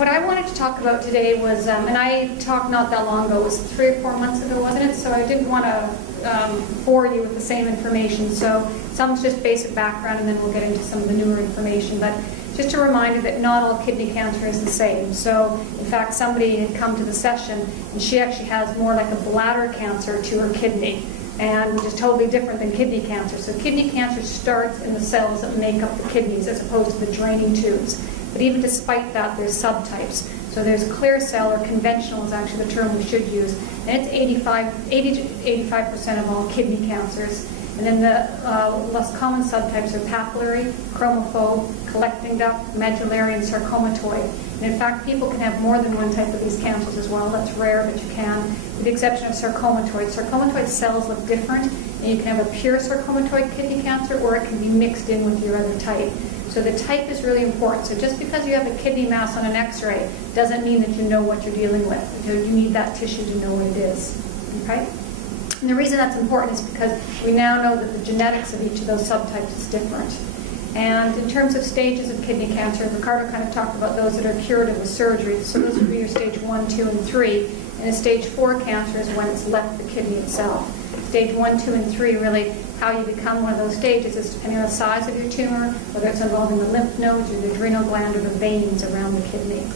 What I wanted to talk about today was, and I talked not that long ago, it was 3 or 4 months ago, wasn't it? So I didn't want to bore you with the same information. So some's just basic background, and then we'll get into some of the newer information. But just a reminder that not all kidney cancer is the same. So in fact, somebody had come to the session, and she actually has more like a bladder cancer to her kidney, and which is totally different than kidney cancer. So kidney cancer starts in the cells that make up the kidneys as opposed to the draining tubes. But even despite that, there's subtypes. So there's clear cell, or conventional is actually the term we should use, and it's 80 to 85% of all kidney cancers. And then the less common subtypes are papillary, chromophobe, collecting duct, medullary, and sarcomatoid. And in fact, people can have more than one type of these cancers as well. That's rare, but you can, with the exception of sarcomatoid. Sarcomatoid cells look different, and you can have a pure sarcomatoid kidney cancer, or it can be mixed in with your other type. So the type is really important. So just because you have a kidney mass on an x-ray doesn't mean that you know what you're dealing with. You need that tissue to know what it is. Okay? And the reason that's important is because we now know that the genetics of each of those subtypes is different. And in terms of stages of kidney cancer, Ricardo kind of talked about those that are curative with surgery. So those would be your stage 1, 2, and 3. And a stage 4 cancer is when it's left the kidney itself. Stage 1, 2, and 3, really, how you become one of those stages is depending on the size of your tumor, whether it's involving the lymph nodes or the adrenal gland or the veins around the kidney.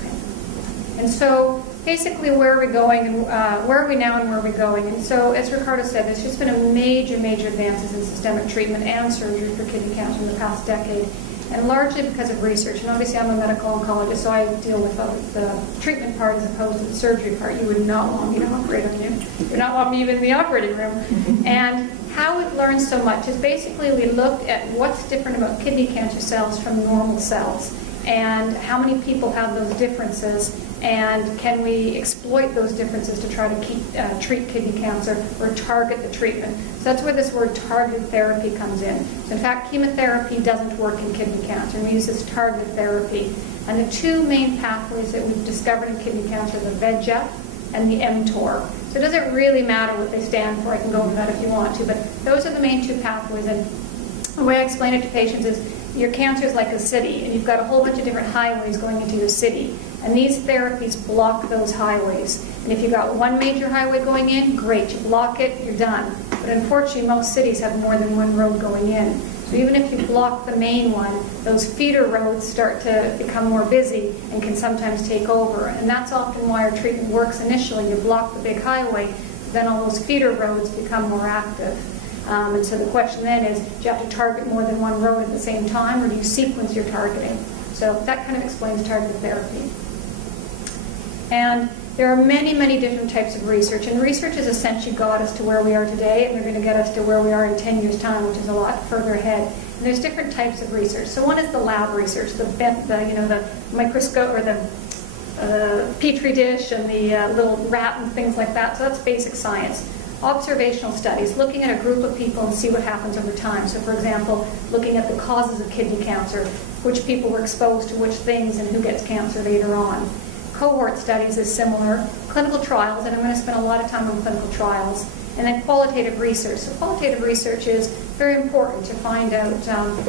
Okay. And so basically, where are we going, and where are we now and where are we going? And so, as Ricardo said, there's just been a major advances in systemic treatment and surgery for kidney cancer in the past decade, and largely because of research. And obviously, I'm a medical oncologist, so I deal with the treatment part as opposed to the surgery part. You would not want me to operate on you. You would not want me even in the operating room. And how we've learned so much is basically we looked at what's different about kidney cancer cells from normal cells, and how many people have those differences, and can we exploit those differences to try to treat kidney cancer or target the treatment. So that's where this word targeted therapy comes in. So in fact, chemotherapy doesn't work in kidney cancer. We use this targeted therapy. And the two main pathways that we've discovered in kidney cancer are the VEGF and the mTOR. So it doesn't really matter what they stand for. I can go over that if you want to, but those are the main two pathways. And the way I explain it to patients is your cancer is like a city, and you've got a whole bunch of different highways going into your city. And these therapies block those highways. And if you've got one major highway going in, great, you block it, you're done. But unfortunately, most cities have more than one road going in. So even if you block the main one, those feeder roads start to become more busy and can sometimes take over. And that's often why our treatment works initially. You block the big highway, then all those feeder roads become more active. And so the question then is, do you have to target more than one road at the same time, or do you sequence your targeting? So that kind of explains targeted therapy. And there are many different types of research, and research has essentially got us to where we are today, and they're going to get us to where we are in 10 years' time, which is a lot further ahead. And there's different types of research. So one is the lab research, the microscope, or the petri dish, and the little rat and things like that. So that's basic science. Observational studies, looking at a group of people and see what happens over time. So for example, looking at the causes of kidney cancer, which people were exposed to which things and who gets cancer later on. Cohort studies is similar. Clinical trials, and I'm going to spend a lot of time on clinical trials. And then qualitative research. So qualitative research is very important to find out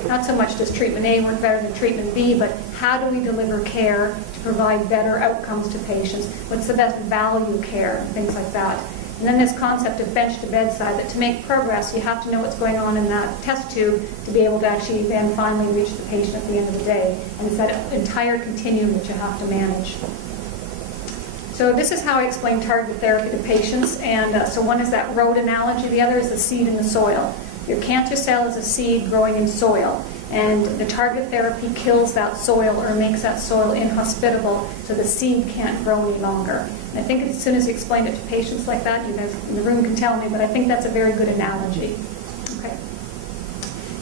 not so much does treatment A work better than treatment B, but how do we deliver care to provide better outcomes to patients? What's the best value care? Things like that. And then this concept of bench to bedside, that to make progress, you have to know what's going on in that test tube to be able to actually then finally reach the patient at the end of the day. And it's that entire continuum that you have to manage. So this is how I explain targeted therapy to patients. And so one is that road analogy. The other is the seed in the soil. Your cancer cell is a seed growing in soil. And the targeted therapy kills that soil or makes that soil inhospitable so the seed can't grow any longer. And I think as soon as you explain it to patients like that, you guys in the room can tell me, but I think that's a very good analogy. Okay.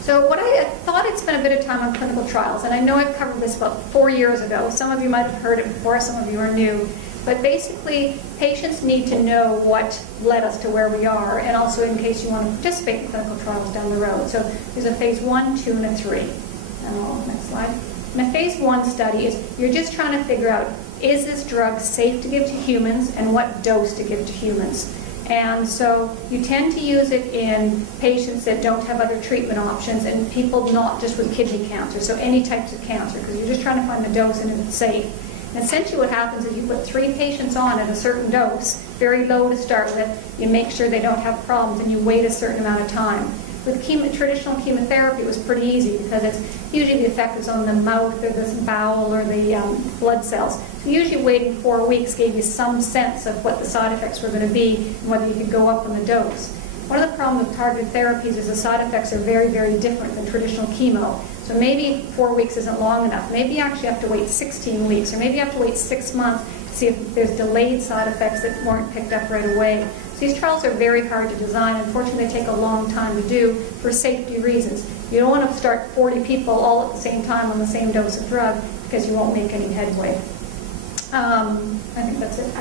So what I thought I'd spend a bit of time on clinical trials, and I know I've covered this about 4 years ago. Some of you might have heard it before, some of you are new. But basically, patients need to know what led us to where we are, and also in case you want to participate in clinical trials down the road. So there's a phase 1, 2, and a 3. Next slide. And a phase 1 study is you're just trying to figure out, is this drug safe to give to humans, and what dose to give to humans? And so you tend to use it in patients that don't have other treatment options, and people not just with kidney cancer, so any types of cancer, because you're just trying to find the dose and if it's safe. And essentially what happens is you put 3 patients on at a certain dose, very low to start with, you make sure they don't have problems, and you wait a certain amount of time. With traditional chemotherapy, it was pretty easy because it's usually the effect is on the mouth or the bowel or the blood cells. So usually waiting 4 weeks gave you some sense of what the side effects were going to be and whether you could go up on the dose. One of the problems with targeted therapies is the side effects are very, very different than traditional chemo. So maybe 4 weeks isn't long enough. Maybe you actually have to wait 16 weeks, or maybe you have to wait 6 months to see if there's delayed side effects that weren't picked up right away. These trials are very hard to design. Unfortunately, they take a long time to do for safety reasons. You don't want to start 40 people all at the same time on the same dose of drug because you won't make any headway. I think that's it.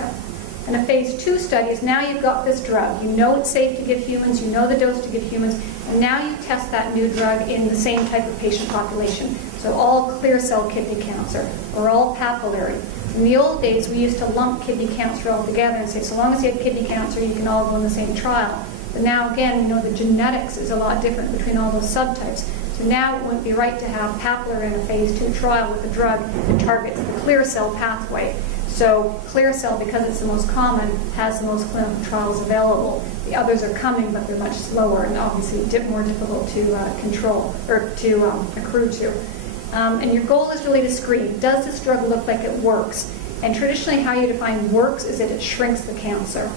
And a phase 2 study is now you've got this drug. You know it's safe to give humans. You know the dose to give humans. And now you test that new drug in the same type of patient population. So all clear cell kidney cancer or all papillary. In the old days, we used to lump kidney cancer all together and say, so long as you have kidney cancer, you can all go in the same trial. But now, again, you know the genetics is a lot different between all those subtypes. So now it wouldn't be right to have papillary in a phase 2 trial with a drug that targets the clear cell pathway. So clear cell, because it's the most common, has the most clinical trials available. The others are coming, but they're much slower and obviously more difficult to control or to accrue to. And your goal is really to screen. Does this drug look like it works? And traditionally how you define works is that it shrinks the cancer.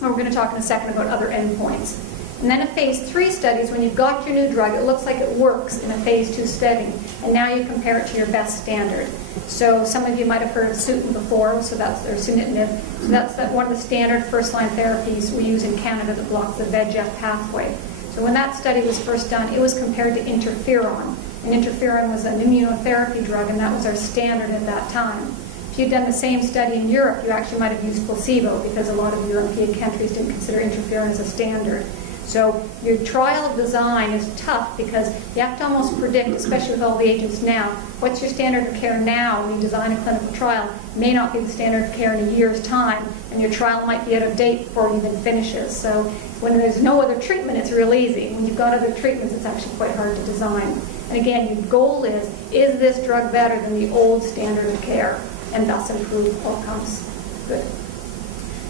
And we're going to talk in a second about other endpoints. And then a phase 3 study is when you've got your new drug, it looks like it works in a phase 2 setting, and now you compare it to your best standard. So some of you might have heard of Sutent before, so that's or sunitinib. So that's one of the standard first-line therapies we use in Canada that blocks the VEGF pathway. So when that study was first done, it was compared to interferon. And interferon was an immunotherapy drug, and that was our standard at that time. If you'd done the same study in Europe, you actually might have used placebo because a lot of European countries didn't consider interferon as a standard. So your trial design is tough because you have to almost predict, especially with all the agents now, what's your standard of care now when you design a clinical trial may not be the standard of care in a year's time, and your trial might be out of date before it even finishes. So when there's no other treatment, it's real easy. When you've got other treatments, it's actually quite hard to design. And again, your goal is this drug better than the old standard of care, and thus improve outcomes? Good.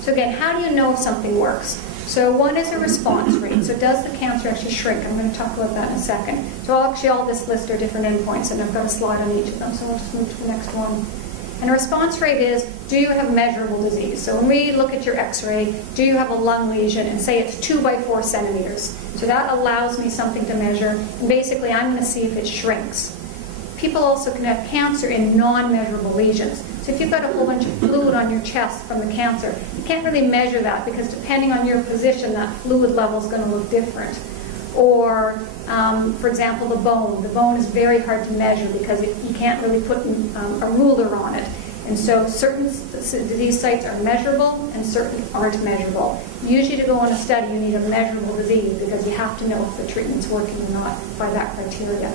So again, how do you know if something works? So one is a response rate. So does the cancer actually shrink? I'm going to talk about that in a second. So actually all this list are different endpoints, and I've got a slide on each of them, so we'll just move to the next one. And a response rate is, do you have measurable disease? So when we look at your x-ray, do you have a lung lesion, and say it's 2 by 4 centimeters. So that allows me something to measure, and basically I'm going to see if it shrinks. People also can have cancer in non-measurable lesions. So if you've got a whole bunch of fluid on your chest from the cancer, you can't really measure that because depending on your position, that fluid level is going to look different. Or, for example, the bone. The bone is very hard to measure because you can't really put a ruler on it. And so certain disease sites are measurable and certain aren't measurable. Usually to go on a study, you need a measurable disease because you have to know if the treatment's working or not by that criteria.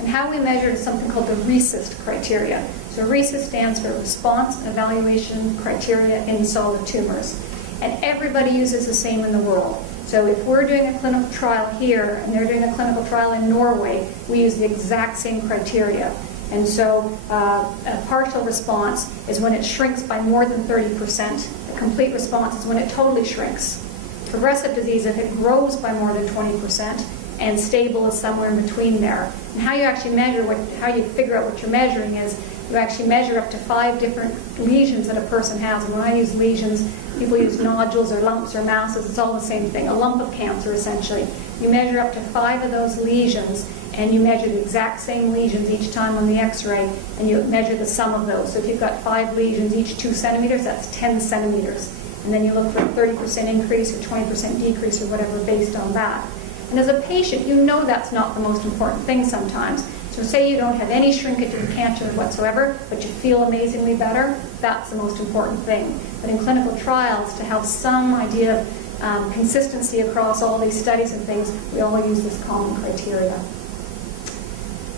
And how we measure is something called the RECIST criteria. So RECIST stands for Response Evaluation Criteria in Solid Tumors. And everybody uses the same in the world. So if we're doing a clinical trial here and they're doing a clinical trial in Norway, we use the exact same criteria. And so a partial response is when it shrinks by more than 30%. A complete response is when it totally shrinks. Progressive disease, if it grows by more than 20%, and stable is somewhere in between there. And how you actually measure, how you figure out what you're measuring is you actually measure up to 5 different lesions that a person has. And when I use lesions, people use nodules or lumps or masses. It's all the same thing, a lump of cancer essentially. You measure up to 5 of those lesions, and you measure the exact same lesions each time on the x-ray, and you measure the sum of those. So if you've got 5 lesions, each 2 centimeters, that's 10 centimeters. And then you look for a 30% increase or 20% decrease or whatever based on that. And as a patient, you know that's not the most important thing sometimes. So say you don't have any shrinkage in cancer whatsoever, but you feel amazingly better, that's the most important thing. But in clinical trials, to have some idea of consistency across all these studies and things, we all use this common criteria.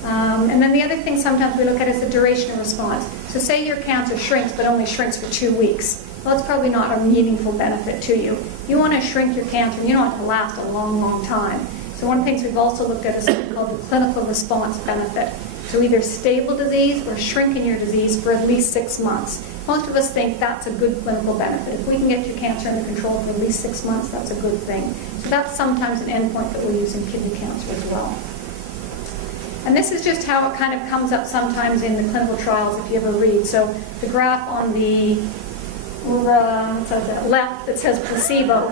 And then the other thing sometimes we look at is the duration of response. So say your cancer shrinks, but only shrinks for 2 weeks. Well, that's probably not a meaningful benefit to you. You want to shrink your cancer, you don't want it to last a long, long time. So one of the things we've also looked at is something called the clinical response benefit. So either stable disease or shrinking your disease for at least 6 months. Most of us think that's a good clinical benefit. If we can get your cancer under control for at least 6 months, that's a good thing. So that's sometimes an endpoint that we use in kidney cancer as well. And this is just how it kind of comes up sometimes in the clinical trials if you ever read. So the graph on the left that says placebo,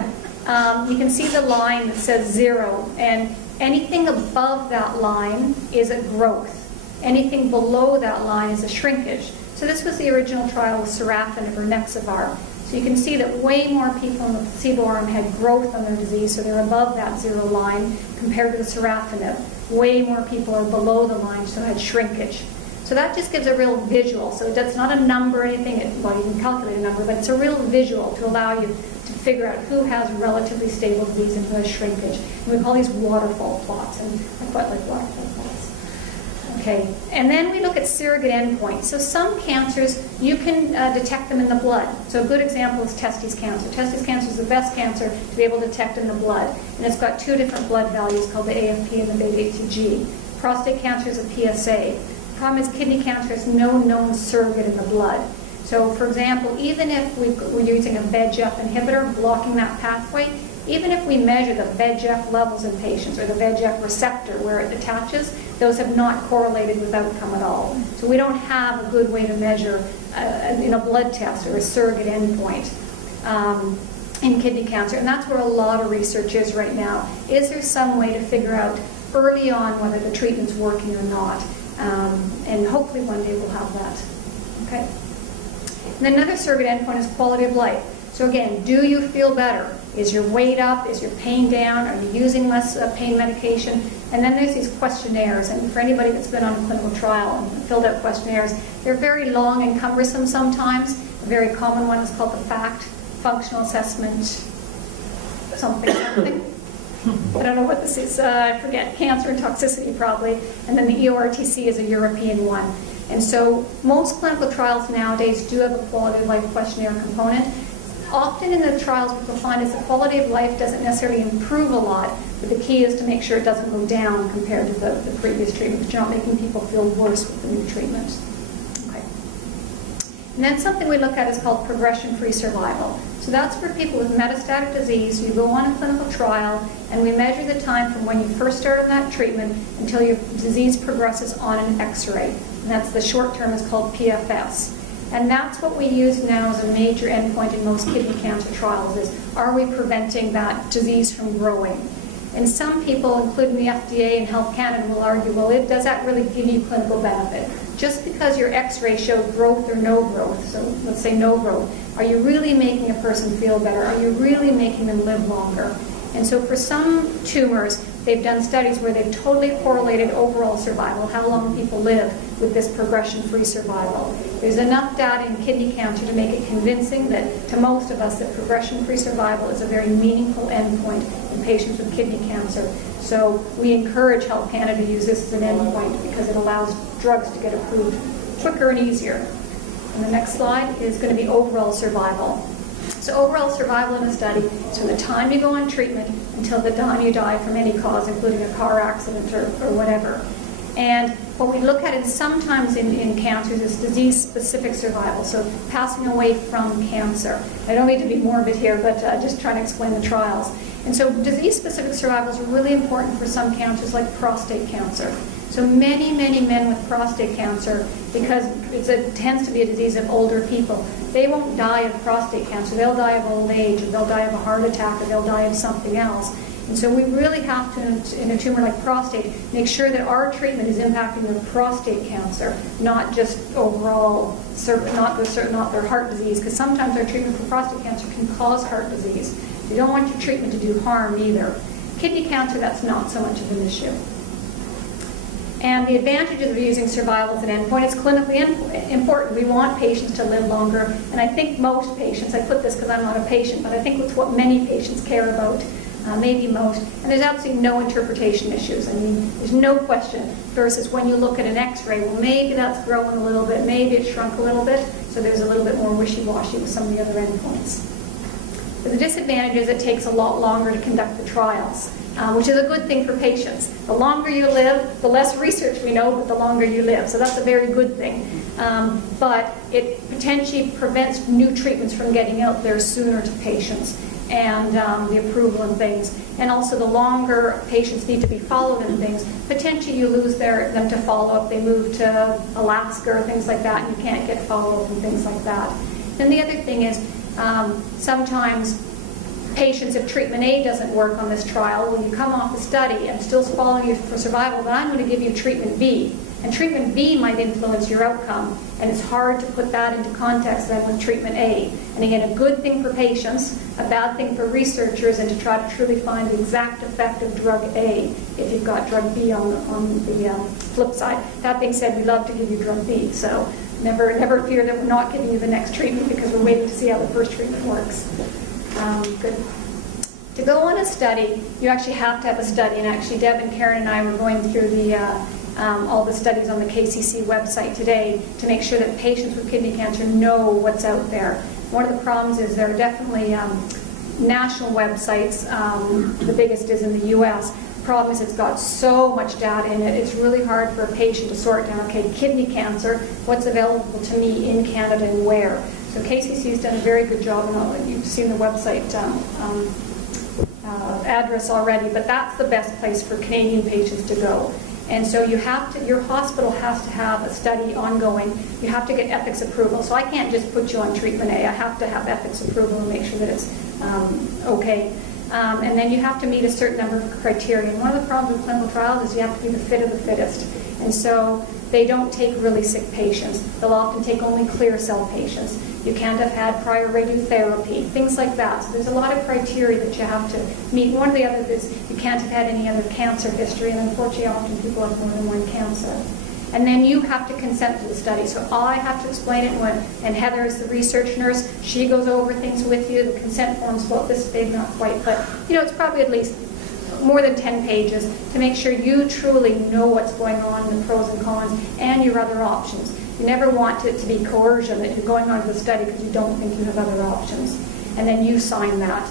you can see the line that says 0. And anything above that line is a growth. Anything below that line is a shrinkage. So this was the original trial with sorafenib or Nexavar. So you can see that way more people in the placebo arm had growth on their disease, so they're above that 0 line compared to the sorafenib. Way more people are below the line, so had shrinkage. So that just gives a real visual. So that's not a number or anything, well, you can calculate a number, but it's a real visual to allow you to figure out who has relatively stable disease and who has shrinkage. And we call these waterfall plots, and I quite like waterfall plots. Okay, and then we look at surrogate endpoints. So some cancers, you can detect them in the blood. So a good example is testes cancer. Testes cancer is the best cancer to be able to detect in the blood. And it's got 2 different blood values called the AFP and the beta-ATG. Prostate cancer is a PSA. The problem is kidney cancer has no known surrogate in the blood. So for example, even if we're using a VEGF inhibitor, blocking that pathway, even if we measure the VEGF levels in patients, or the VEGF receptor where it attaches, those have not correlated with outcome at all. So we don't have a good way to measure in a blood test or a surrogate endpoint in kidney cancer. And that's where a lot of research is right now. Is there some way to figure out early on whether the treatment's working or not? And hopefully one day we'll have that. Okay. And then another surrogate endpoint is quality of life. So again, do you feel better? Is your weight up? Is your pain down? Are you using less pain medication? And then there's these questionnaires. And for anybody that's been on a clinical trial and filled out questionnaires, they're very long and cumbersome sometimes. A very common one is called the FACT, Functional Assessment, something. I don't know what this is. I forget. Cancer and toxicity probably. And then the EORTC is a European one. And so most clinical trials nowadays do have a quality of life questionnaire component. Often in the trials, what we'll find is the quality of life doesn't necessarily improve a lot, but the key is to make sure it doesn't go down compared to the previous treatment, that you're not making people feel worse with the new treatment. Okay. And then something we look at is called progression-free survival. So that's for people with metastatic disease. You go on a clinical trial, and we measure the time from when you first start on that treatment until your disease progresses on an X-ray. And that's the short term is called PFS. And that's what we use now as a major endpoint in most kidney cancer trials is, are we preventing that disease from growing? And some people, including the FDA and Health Canada, will argue, well, does that really give you clinical benefit? Just because your X-ray showed growth or no growth, so let's say no growth, are you really making a person feel better? Are you really making them live longer? And so for some tumors, they've done studies where they've totally correlated overall survival, how long people live, with this progression-free survival. There's enough data in kidney cancer to make it convincing that to most of us that progression-free survival is a very meaningful endpoint in patients with kidney cancer. So we encourage Health Canada to use this as an endpoint because it allows drugs to get approved quicker and easier. And the next slide is going to be overall survival. So overall survival in a study is from the time you go on treatment until the time you die from any cause, including a car accident or whatever. And what we look at is sometimes in cancers is disease-specific survival, so passing away from cancer. I don't need to be morbid here, but just trying to explain the trials. And so disease-specific survival is really important for some cancers like prostate cancer. So many, many men with prostate cancer, because it tends to be a disease of older people, they won't die of prostate cancer. They'll die of old age, or they'll die of a heart attack, or they'll die of something else. And so we really have to, in a tumor like prostate, make sure that our treatment is impacting the prostate cancer, not just overall, not their heart disease, because sometimes our treatment for prostate cancer can cause heart disease. You don't want your treatment to do harm either. Kidney cancer, that's not so much of an issue. And the advantages of using survival as an endpoint is clinically important. We want patients to live longer. And I think most patients, I put this because I'm not a patient, but I think it's what many patients care about, maybe most. And there's absolutely no interpretation issues. I mean, there's no question versus when you look at an X-ray, well, maybe that's growing a little bit, maybe it shrunk a little bit. So there's a little bit more wishy-washy with some of the other endpoints. The disadvantage is it takes a lot longer to conduct the trials, which is a good thing for patients. The longer you live, the less research we know, but the longer you live. So that's a very good thing. But it potentially prevents new treatments from getting out there sooner to patients, and the approval and things. And also the longer patients need to be followed and things, potentially you lose them to follow-up. They move to Alaska or things like that, and you can't get follow-up and things like that. And the other thing is, sometimes patients, if treatment A doesn't work on this trial, when you come off the study and still following you for survival, then I'm going to give you treatment B. And treatment B might influence your outcome, and it's hard to put that into context then with treatment A. And again, a good thing for patients, a bad thing for researchers, and to try to truly find the exact effect of drug A if you've got drug B on the flip side. That being said, we love to give you drug B, so never fear that we're not giving you the next treatment because we're waiting to see how the first treatment works. Good. To go on a study, you actually have to have a study, and actually Deb and Karen and I were going through all the studies on the KCC website today to make sure that patients with kidney cancer know what's out there. One of the problems is there are definitely national websites. The biggest is in the US. The problem is it's got so much data in it, it's really hard for a patient to sort down, okay, kidney cancer, what's available to me in Canada and where. So KCC has done a very good job, and you've seen the website address already, but that's the best place for Canadian patients to go. And so you have to, your hospital has to have a study ongoing. You have to get ethics approval. So I can't just put you on treatment A. I have to have ethics approval and make sure that it's okay. And then you have to meet a certain number of criteria. And one of the problems with clinical trials is you have to be the fit of the fittest. And so they don't take really sick patients. They'll often take only clear cell patients. You can't have had prior radiotherapy, things like that. So there's a lot of criteria that you have to meet. One of the others is you can't have had any other cancer history, and unfortunately often people have more than one cancer. And then you have to consent to the study. So I have to explain it, and Heather is the research nurse. She goes over things with you. The consent form's about this big, not quite, but it's probably at least more than 10 pages to make sure you truly know what's going on, the pros and cons, and your other options. You never want it to be coercion that you're going on to the study because you don't think you have other options. And then you sign that.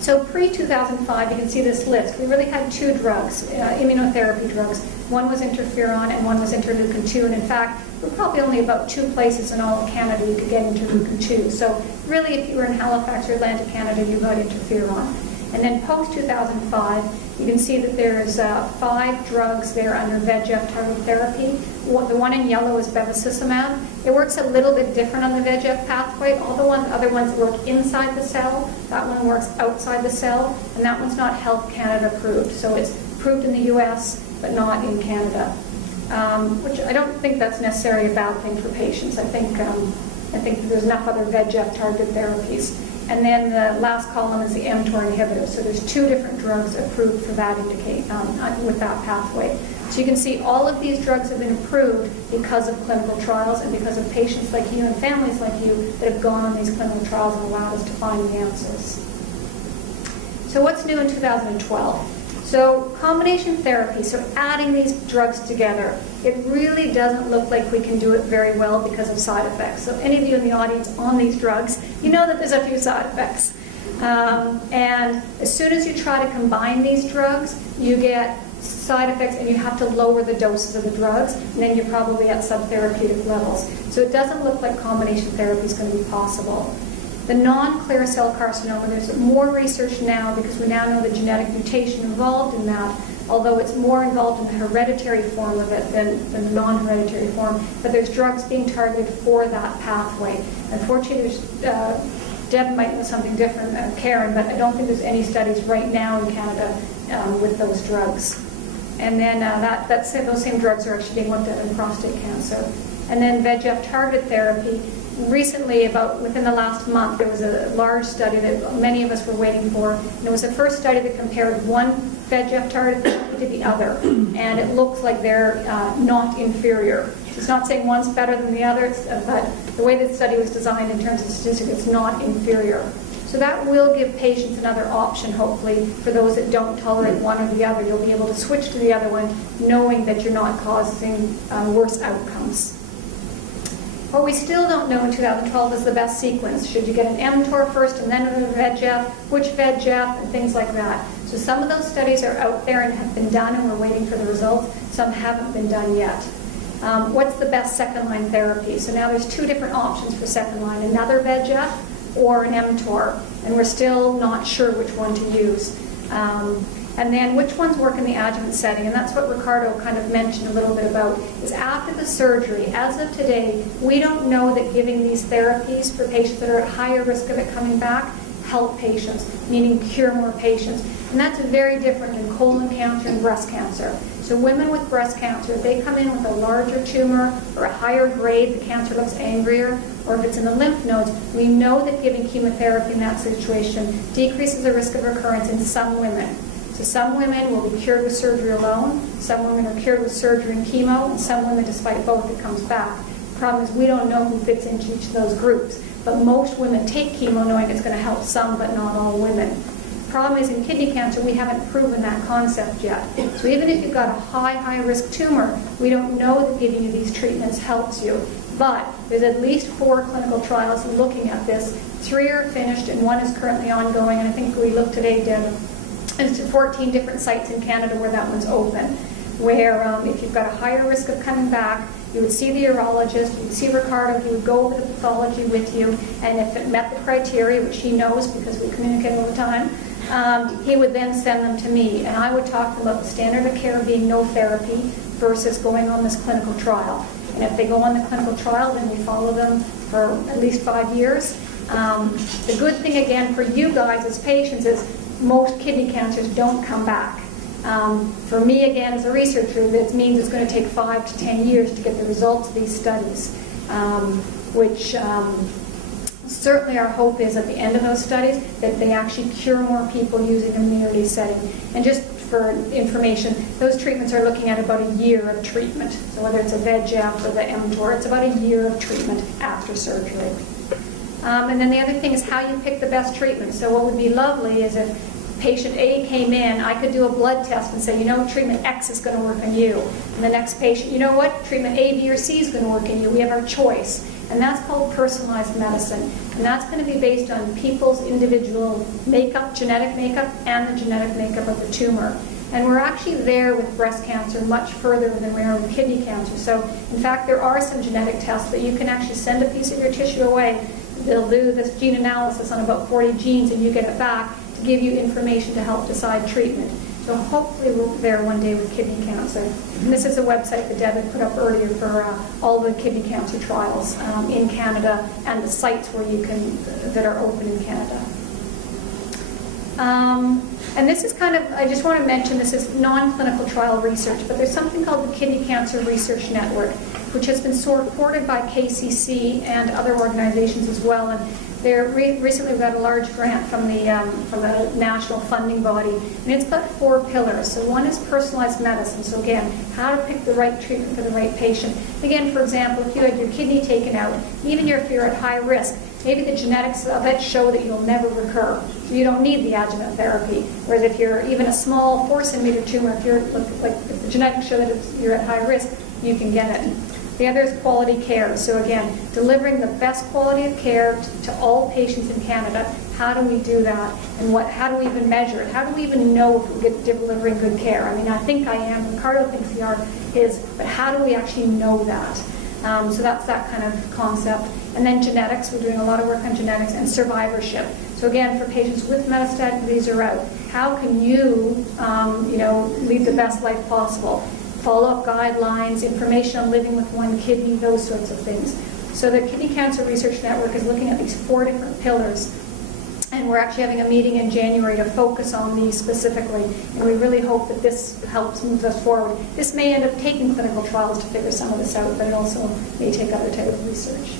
So pre-2005, you can see this list. We really had two drugs, immunotherapy drugs. One was interferon and one was interleukin-2. And in fact, we're probably only about 2 places in all of Canada you could get interleukin-2. So really, if you were in Halifax or Atlantic Canada, you got interferon. And then post-2005, you can see that there's 5 drugs there under VEGF targeted therapy. The one in yellow is bevacizumab. It works a little bit different on the VEGF pathway. All the other ones work inside the cell. That one works outside the cell. And that one's not Health Canada approved. So it's approved in the US, but not in Canada. Which I don't think that's necessarily a bad thing for patients. I think there's enough other VEGF targeted therapies. And then the last column is the mTOR inhibitor. So there's 2 different drugs approved for that with that pathway. So you can see all of these drugs have been approved because of clinical trials and because of patients like you and families like you that have gone on these clinical trials and allowed us to find the answers. So what's new in 2012? So combination therapy, so adding these drugs together, it really doesn't look like we can do it very well because of side effects. So any of you in the audience on these drugs, you know that there's a few side effects. And as soon as you try to combine these drugs, you get side effects and you have to lower the doses of the drugs, and then you're probably at subtherapeutic levels. So it doesn't look like combination therapy is going to be possible. The non-clear cell carcinoma, there's more research now because we now know the genetic mutation involved in that, although it's more involved in the hereditary form of it than the non-hereditary form. But there's drugs being targeted for that pathway. Unfortunately, Deb might know something different, Karen, but I don't think there's any studies right now in Canada with those drugs. And then those same drugs are actually being looked at in prostate cancer. And then VEGF targeted therapy. Recently, within the last month, there was a large study that many of us were waiting for. And it was the first study that compared one VEGF targeted therapy to the other. And it looks like they're not inferior. It's not saying one's better than the other, but the way the study was designed in terms of statistics, it's not inferior. So that will give patients another option, hopefully, for those that don't tolerate one or the other. You'll be able to switch to the other one, knowing that you're not causing worse outcomes. What we still don't know in 2012 is the best sequence. Should you get an mTOR first and then a VEGF, which VEGF, and things like that. So some of those studies are out there and have been done, and we're waiting for the results. Some haven't been done yet. What's the best second-line therapy? So now there's two different options for second-line, another VEGF or an mTOR, and we're still not sure which one to use. And then which ones work in the adjuvant setting, and that's what Ricardo kind of mentioned a little bit about, is after the surgery, as of today, we don't know that giving these therapies for patients that are at higher risk of it coming back help patients, meaning cure more patients. And that's very different than colon cancer and breast cancer. So women with breast cancer, if they come in with a larger tumor or a higher grade, the cancer looks angrier, or if it's in the lymph nodes, we know that giving chemotherapy in that situation decreases the risk of recurrence in some women. So some women will be cured with surgery alone, some women are cured with surgery and chemo, and some women, despite both, it comes back. The problem is we don't know who fits into each of those groups. But most women take chemo knowing it's going to help some, but not all women. The problem is in kidney cancer, we haven't proven that concept yet. So even if you've got a high-risk tumor, we don't know that giving you these treatments helps you. But there's at least 4 clinical trials looking at this. 3 are finished, and 1 is currently ongoing. And I think we looked today, Deb, it's 14 different sites in Canada where that one's open, where if you've got a higher risk of coming back, you would see the urologist, you would see Ricardo, he would go over the pathology with you, and if it met the criteria, which he knows because we communicate all the time, he would then send them to me, and I would talk to them about the standard of care being no therapy versus going on this clinical trial. And if they go on the clinical trial, then we follow them for at least 5 years. The good thing, again, for you guys as patients is most kidney cancers don't come back. For me, again, as a researcher, that means it's going to take 5 to 10 years to get the results of these studies, which certainly our hope is at the end of those studies that they actually cure more people using a community setting. And just for information, those treatments are looking at about a year of treatment. So whether it's a VEGF or the mTOR, it's about a year of treatment after surgery. And then the other thing is how you pick the best treatment. So what would be lovely is if patient A came in, I could do a blood test and say, you know, treatment X is going to work on you. And the next patient, you know what, treatment A, B, or C is going to work on you. We have our choice. And that's called personalized medicine. And that's going to be based on people's individual makeup, genetic makeup, and the genetic makeup of the tumor. And we're actually there with breast cancer much further than we are with kidney cancer. So, in fact, there are some genetic tests that you can actually send a piece of your tissue away. They'll do this gene analysis on about 40 genes, and you get it back to give you information to help decide treatment. So hopefully we'll be there one day with kidney cancer. And this is a website that Deb had put up earlier for all the kidney cancer trials in Canada and the sites where you can that are open in Canada. And this is kind of, I just want to mention, this is non-clinical trial research, but there's something called the Kidney Cancer Research Network, which has been supported by KCC and other organizations as well. And recently we got a large grant from the national funding body, and it's got 4 pillars. So one is personalized medicine. So again, how to pick the right treatment for the right patient. Again, for example, if you had your kidney taken out, even if you're at high risk, maybe the genetics of it show that you'll never recur. So you don't need the adjuvant therapy. Whereas if you're even a small 4-centimeter tumor, if the genetics show that you're at high risk, you can get it. The other is quality care. So again, delivering the best quality of care to all patients in Canada. How do we do that? And how do we even measure it? How do we even know if we're delivering good care? I mean, I think I am. Ricardo thinks we are. But how do we actually know that? So that's that kind of concept. And then genetics. We're doing a lot of work on genetics and survivorship. So again, for patients with metastatic disease or out, how can you, lead the best life possible? Follow-up guidelines, information on living with one kidney, those sorts of things. So the Kidney Cancer Research Network is looking at these 4 different pillars, and we're actually having a meeting in January to focus on these specifically, and we really hope that this helps move us forward. This may end up taking clinical trials to figure some of this out, but it also may take other type of research.